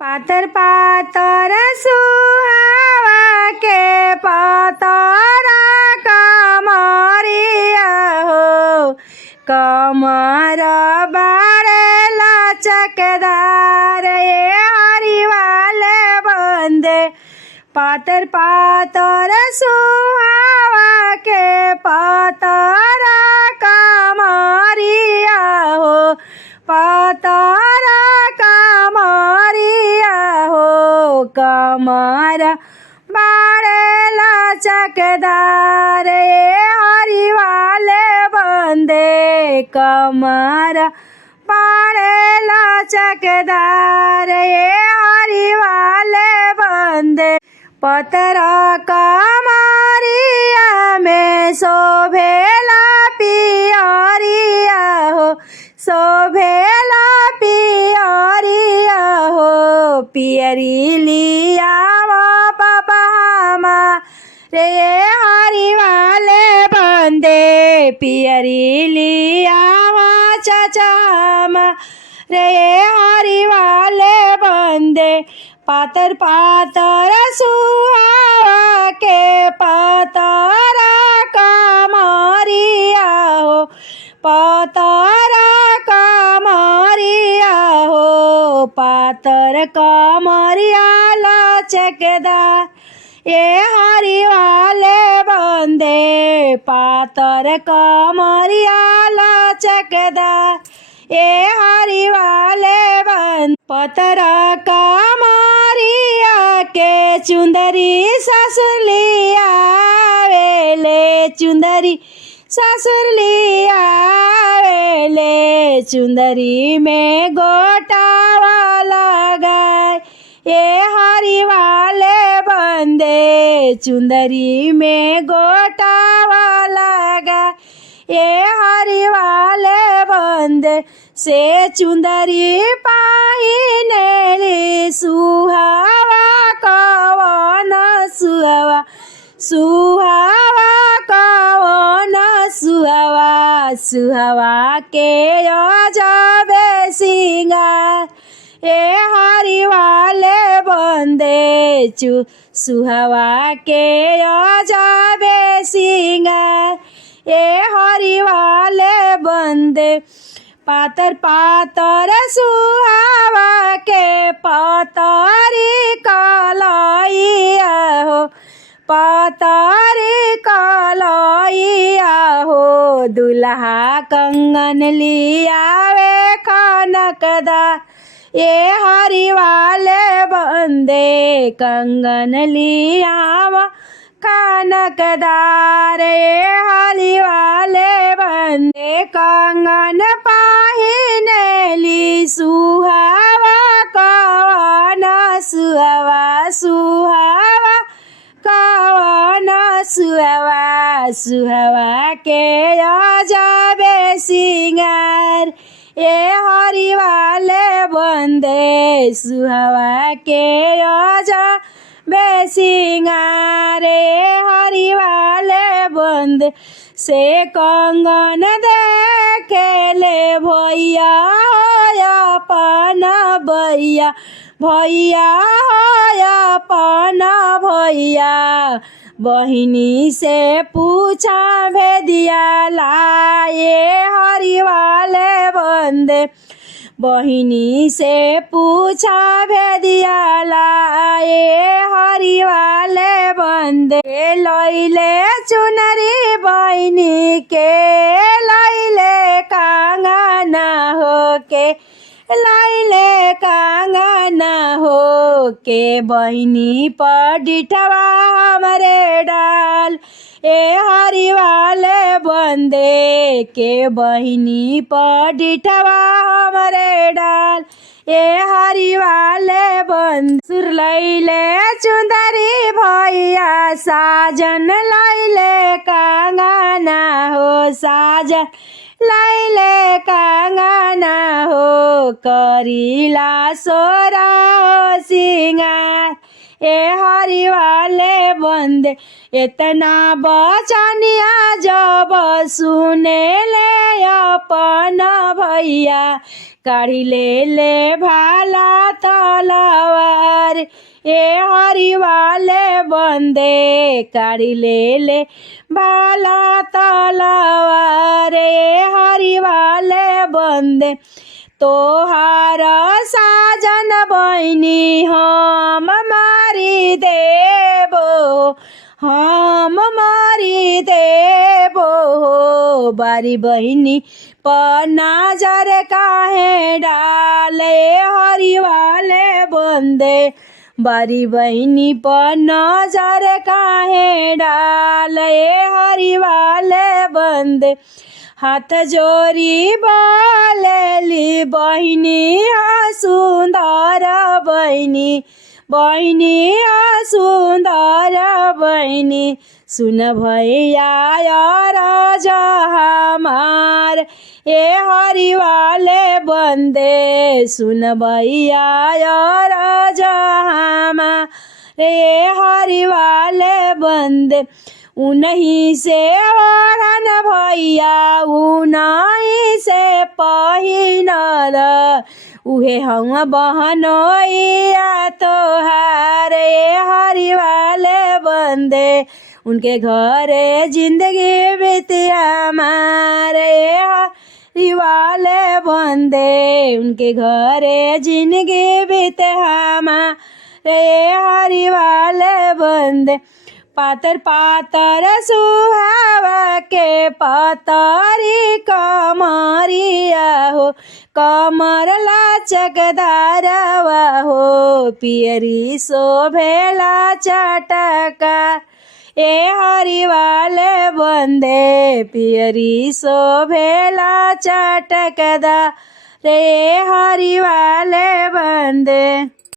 पातर पातर सुहावा के पतरा कमरिया हो कमर बाड़े लचकदार ये हरिवाले बंदे पातर पातर सुहावा के पतरा कमरिया हो पतरा कमरिया हो कमर बाड़े लचकदार ये हरिवाले बंदे कमर बाड़े लचकदार ये हरिवाले बंदे पतरा कमरिया में शोभेला पियरिया हो शोभेला पियरिया हो पियरी लिया पापा रे हरिवाले बंदे पियरी लिया चाचा रे हरिवाले बंदे पातर पातर सुहावा के पतरा कमरिया हो पतरा कमरिया हो पातर कमरिया लचकदार ये हरिवाले बंदे पातर कमरिया लचकदार ये हरिवाले बंदे पतरा कमरिया के चुंदरी ससुर लिया वेले चुंदरी ससुर लिया वेले चुंदरी में गोटावा लगाए ये हरिवाले बंदे चुंदरी में गोटावा लगाए ये हरिवाले बंदे से चुंदरी पाहिनेली सुहावा कवन सुहावा सुहावा कवन सुहावा सुहावा के अजबे सिंगार ये हरिवाले बंदे सुहावा के अजबे सिंगार ये हरिवाले बंदे पातर पातर सुहावा के पतरी कलैया हो पतरी कलैया हो दुल्हा कंगन लियावे कनकदार ये हरिवाले बंदे कंगन लियावा कनकदार ये हरिवाले बंदे कंगन पाहिनेली सुहावा कवन सुहावा सुहावा कवन सुहावा सुहावा के अजबे सिंगार ये हरिवाले बंदे सुहावा के अजबे सिंगार ये हरिवाले बंदे से कंगन देखेले भैया अपन भैया भैया अपन भैया बहिनी से पूछा भेदिया लाए हरिवाले बंदे बहिनी से पूछा भेदिया लाए हरिवाले बंदे लैले चुनरी बहिनी के लैले कांगना हो के लैले कांगना हो के बहिनी पर डिठवा हमरे डाल ए हरिवाले बंदे के बहिनी पर डिठवा हमरे डाल ए हरिवाले बंद सुर लैले चुंदरी भैया साजन लैले कांगना हो साजन लैले कांगना हो करीला सोरा सिंगार ए हरिवाले बंदे इतना बचनिया जब सुने ले अपन भैया काढ़ी ले ले भाला तलवा चटकार ए हरि वाले बंदे काढ़ी ले ले भाला तलवार ए हरि वाले बंदे तोहार साजन बहिनी हम मारी देबो हम मारी देबो बारी बहिनी पर नजर काहे डाले हरि वाले बंदे बारी बहिनी पर नजर काहे डाले हरि वाले बंदे हाथ जोड़ी बोलेली बहिनी सुंदर बहिनी बहिनी सुंदर बहिनी सुन भैया राजा हमार ए हरि वाले बंदे सुन भैया राजा हमार ए हरि वाले बंदे उन्हीं से ओढ़न भैया उन्हीं से पहिनल उहे हम बहनोइया तोहार ए हरि वाले बंदे उनके घरे जिंदगी बीती हमारे हरि वाले बंदे उनके घरे जिंदगी बीते हमारे हरि वाले बंदे पातर पातर सुहावा के पातरी कमरिया हो कमर लचकदारवा हो पियरी शोभेला चटका ए हरि वाले बंदे पियरी शोभेला चटकदार रे हरि वाले बंदे।